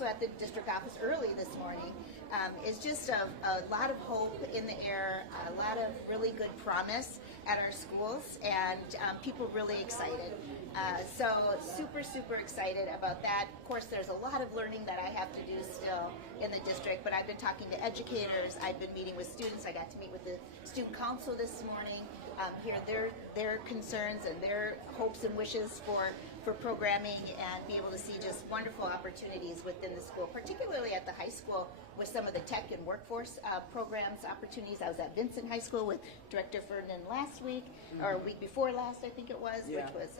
also at the district office early this morning, is just a lot of hope in the air, a lot of really good promise at our schools, and people really excited. So super excited about that. Of course, there's a lot of learning that I have to do still in the district, but I've been talking to educators, I've been meeting with students, I got to meet with the student council this morning, hear their concerns and their hopes and wishes for programming, and be able to see just wonderful opportunities within the school, particularly at the high school with some of the tech and workforce programs, opportunities. I was at Vincent High School with Director Ferdinand last week, or a week before last, I think it was, which was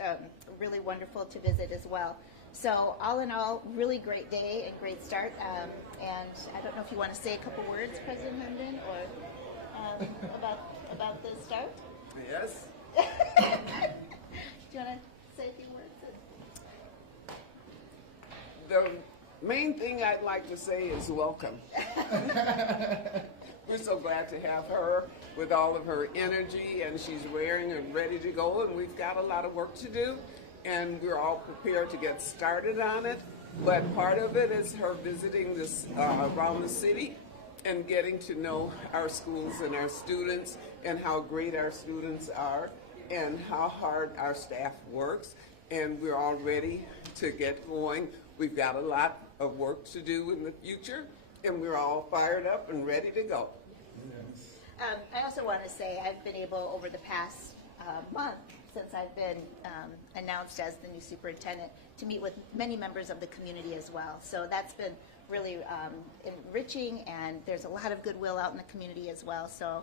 really wonderful to visit as well. So all in all, really great day and great start. And I don't know if you want to say a couple words, President Herndon, or about the start? Yes. Do you want to say a few words? The main thing I'd like to say is welcome. We're so glad to have her with all of her energy, and she's raring and ready to go, and we've got a lot of work to do, and we're all prepared to get started on it. But part of it is her visiting this around the city and getting to know our schools and our students, and how great our students are, and how hard our staff works. And we're all ready to get going. We've got a lot of work to do in the future, and we're all fired up and ready to go. Yes. I also want to say I've been able, over the past month, since I've been announced as the new superintendent, to meet with many members of the community as well. So that's been really enriching, and there's a lot of goodwill out in the community as well. So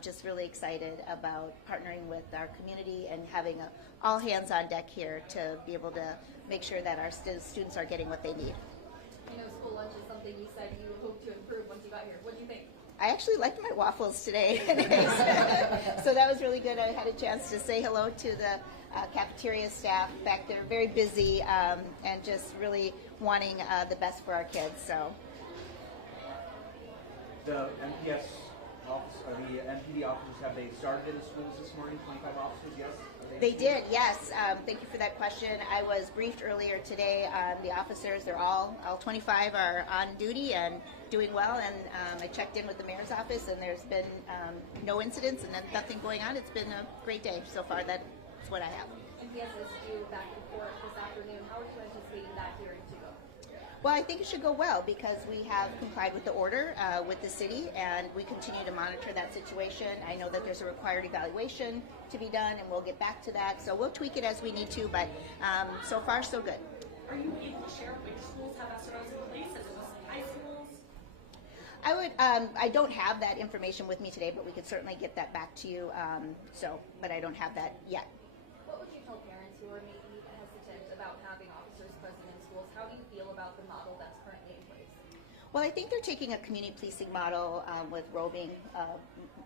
just really excited about partnering with our community and having all hands on deck here to be able to make sure that our students are getting what they need. I know school lunch is something you said you hope to improve once you got here. What do you think? I actually liked my waffles today. So that was really good. I had a chance to say hello to the cafeteria staff back there, very busy, and just really wanting the best for our kids. So the MPS office, or the MPD officers, have they started in the schools this morning? 25 officers, yes? They did, yes. Thank you for that question. I was briefed earlier today on the officers. They're all 25 are on duty and doing well, and I checked in with the mayor's office, and there's been no incidents and nothing going on. It's been a great day so far. That's what I have. MPS is due back and forth this afternoon. How are you anticipating that hearing to go? Well, I think it should go well because we have complied with the order with the city, and we continue to monitor that situation. I know that there's a required evaluation to be done, and we'll get back to that. So we'll tweak it as we need to, but so far so good. Are you able to share which schools have SROs in place? Is it mostly high schools? I would. I don't have that information with me today, but we could certainly get that back to you. But I don't have that yet. What would you tell parents who are maybe hesitant about having officers present in schools? How do you feel about the model that's currently in place? Well, I think they're taking a community policing model with roving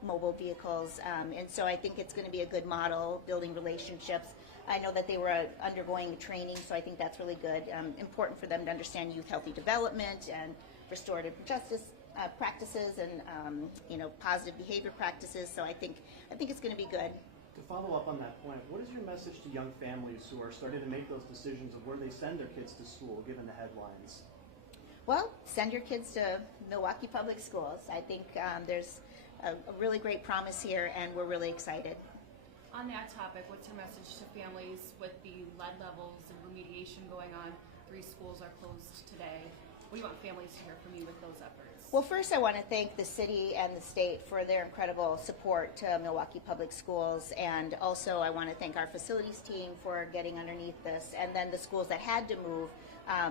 mobile vehicles, and so I think it's going to be a good model, building relationships. I know that they were undergoing training, so I think that's really good. Important for them to understand youth healthy development and restorative justice practices and positive behavior practices. So I think it's going to be good. To follow up on that point, what is your message to young families who are starting to make those decisions of where they send their kids to school, given the headlines? Well, send your kids to Milwaukee Public Schools. I think there's a really great promise here, and we're really excited. On that topic, what's your message to families with the lead levels and remediation going on? 3 schools are closed today. What do you want families to hear from you with those efforts? Well, first I want to thank the city and the state for their incredible support to Milwaukee Public Schools, and also I want to thank our facilities team for getting underneath this, and then the schools that had to move,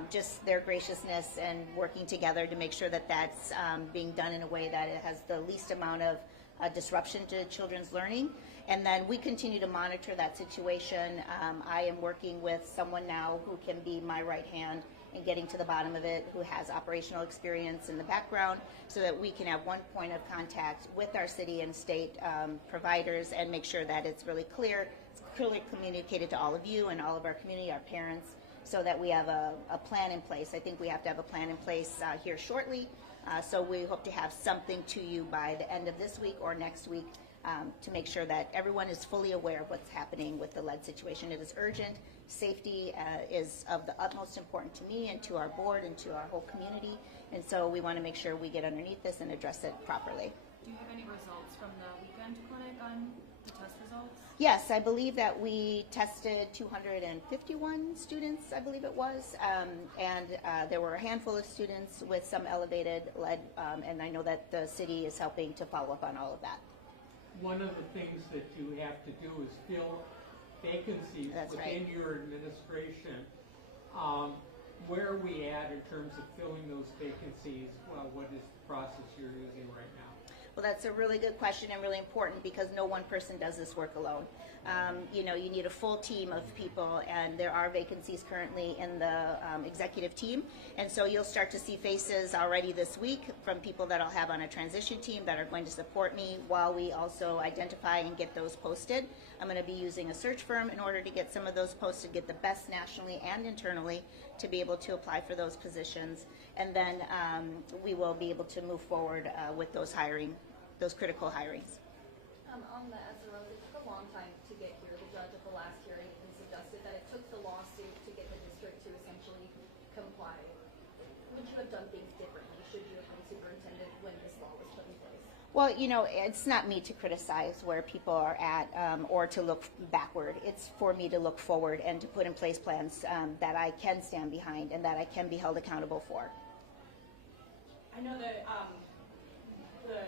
just their graciousness and working together to make sure that that's being done in a way that it has the least amount of disruption to children's learning. And then we continue to monitor that situation. I am working with someone now who can be my right hand in getting to the bottom of it, who has operational experience in the background, so that we can have one point of contact with our city and state providers and make sure that it's really clear, it's clearly communicated to all of you and all of our community, our parents, so that we have a plan in place. I think we have to have a plan in place here shortly. So we hope to have something to you by the end of this week or next week to make sure that everyone is fully aware of what's happening with the lead situation. It is urgent. Safety is of the utmost importance to me and to our board and to our whole community, and so we want to make sure we get underneath this and address it properly. Do you have any results from the weekend clinic on the test results? Yes, I believe that we tested 251 students, I believe it was, and there were a handful of students with some elevated lead, and I know that the city is helping to follow up on all of that. One of the things that you have to do is fill vacancies That's within right. your administration. Where are we at in terms of filling those vacancies? What is the process you're using right now? Well, that's a really good question and really important because no one person does this work alone. You need a full team of people, and there are vacancies currently in the executive team. And so you'll start to see faces already this week from people that I'll have on a transition team that are going to support me while we also identify and get those posted. I'm going to be using a search firm in order to get some of those posted, get the best nationally and internally to be able to apply for those positions. And then we will be able to move forward with those critical hirings. On the SROs, it took a long time to get here. The judge at the last hearing even suggested that it took the lawsuit to get the district to essentially comply. Would you have done things differently should you have been superintendent when this law was put in place? Well, it's not me to criticize where people are at or to look backward. It's for me to look forward and to put in place plans that I can stand behind and that I can be held accountable for. I know that the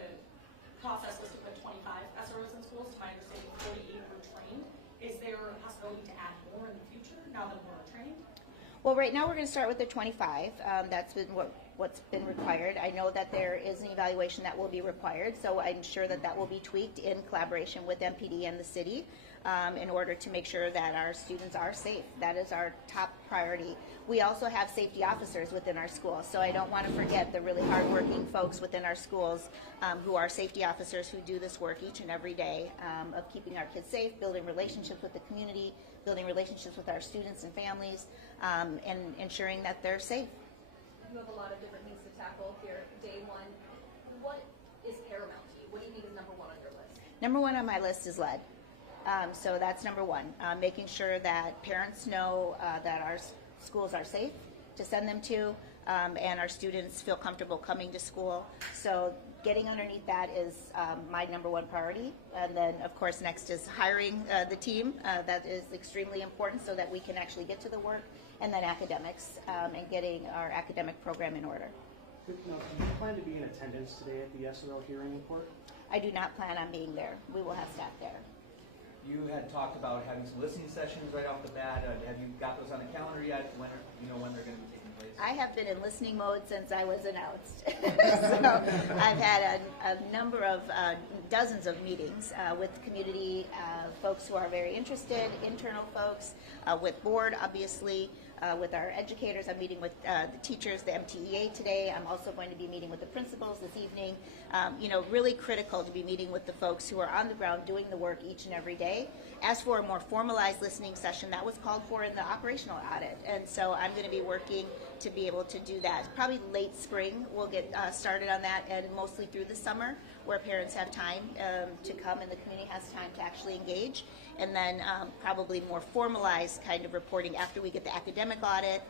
process was to put 25 SROs in schools. To my understanding, 48 were trained. Is there a possibility to add more in the future now that more are trained? Well, right now we're going to start with the 25. That's been what's been required. I know that there is an evaluation that will be required, so I'm sure that will be tweaked in collaboration with MPD and the city in order to make sure that our students are safe. That is our top priority. We also have safety officers within our schools, so I don't want to forget the really hardworking folks within our schools who are safety officers who do this work each and every day of keeping our kids safe, building relationships with the community, building relationships with our students and families, and ensuring that they're safe. You have a lot of different things to tackle here. Day one, what is paramount to you? What do you think is number one on your list? Number one on my list is lead. So that's number one, making sure that parents know that our schools are safe to send them to, and our students feel comfortable coming to school. So getting underneath that is my number one priority. And then, of course, next is hiring the team. That is extremely important so that we can actually get to the work. And then academics and getting our academic program in order. Now, do you plan to be in attendance today at the SRO hearing in court? I do not plan on being there. We will have staff there. You had talked about having some listening sessions right off the bat. Have you got those on the calendar yet? When they're going to be taking place? I have been in listening mode since I was announced. So I've had a number of dozens of meetings with community folks who are very interested, internal folks, with board, obviously, with our educators. I'm meeting with the teachers, the MTEA today. I'm also going to be meeting with the principals this evening. Really critical to be meeting with the folks who are on the ground doing the work each and every day. As for a more formalized listening session, that was called for in the operational audit. And so I'm going to be working to be able to do that. Probably late spring we'll get started on that, and mostly through the summer where parents have time to come and the community has time to actually engage. And then probably more formalized kind of reporting after we get the academic audit,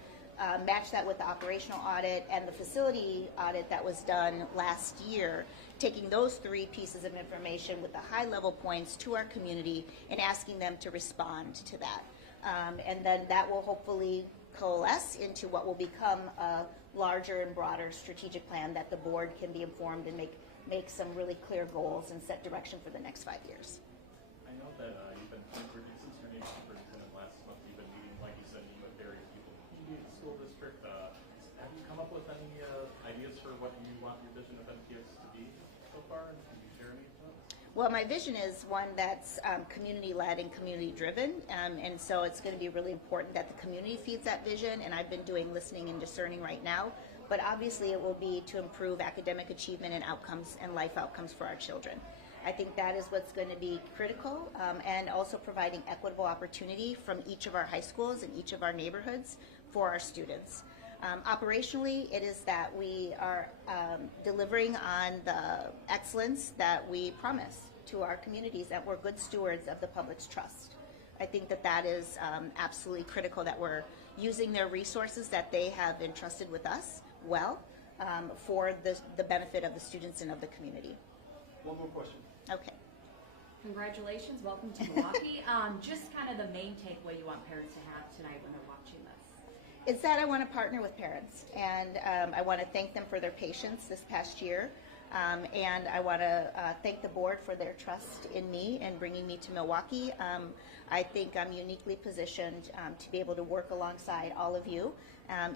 match that with the operational audit and the facility audit that was done last year, taking those three pieces of information with the high level points to our community and asking them to respond to that. And then that will hopefully coalesce into what will become a larger and broader strategic plan that the board can be informed and make some really clear goals and set direction for the next 5 years. I know that you've been since your name superintendent last month. You've been meeting, like you said, with various people in the school district. Have you come up with any ideas for what you want your vision of MPS to be so far? And can you share any of that? Well, my vision is one that's community-led and community-driven, and so it's going to be really important that the community feeds that vision, and I've been doing listening and discerning right now, but obviously it will be to improve academic achievement and outcomes and life outcomes for our children. I think that is what's going to be critical, and also providing equitable opportunity from each of our high schools and each of our neighborhoods for our students. Operationally, it is that we are delivering on the excellence that we promise. to our communities, that we're good stewards of the public's trust. I think that that is absolutely critical, that we're using their resources that they have entrusted with us well for the benefit of the students and of the community. One more question. Okay. Congratulations, welcome to Milwaukee. Just kind of the main takeaway you want parents to have tonight when they're watching this. Is that I want to partner with parents, and I want to thank them for their patience this past year, and I want to thank the board for their trust in me and bringing me to Milwaukee. I think I'm uniquely positioned to be able to work alongside all of you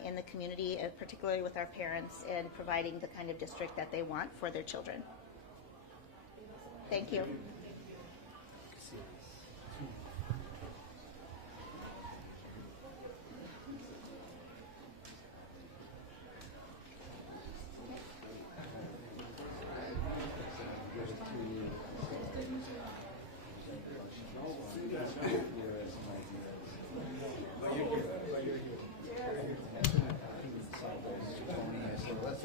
in the community, particularly with our parents, and providing the kind of district that they want for their children. Thank you. So let's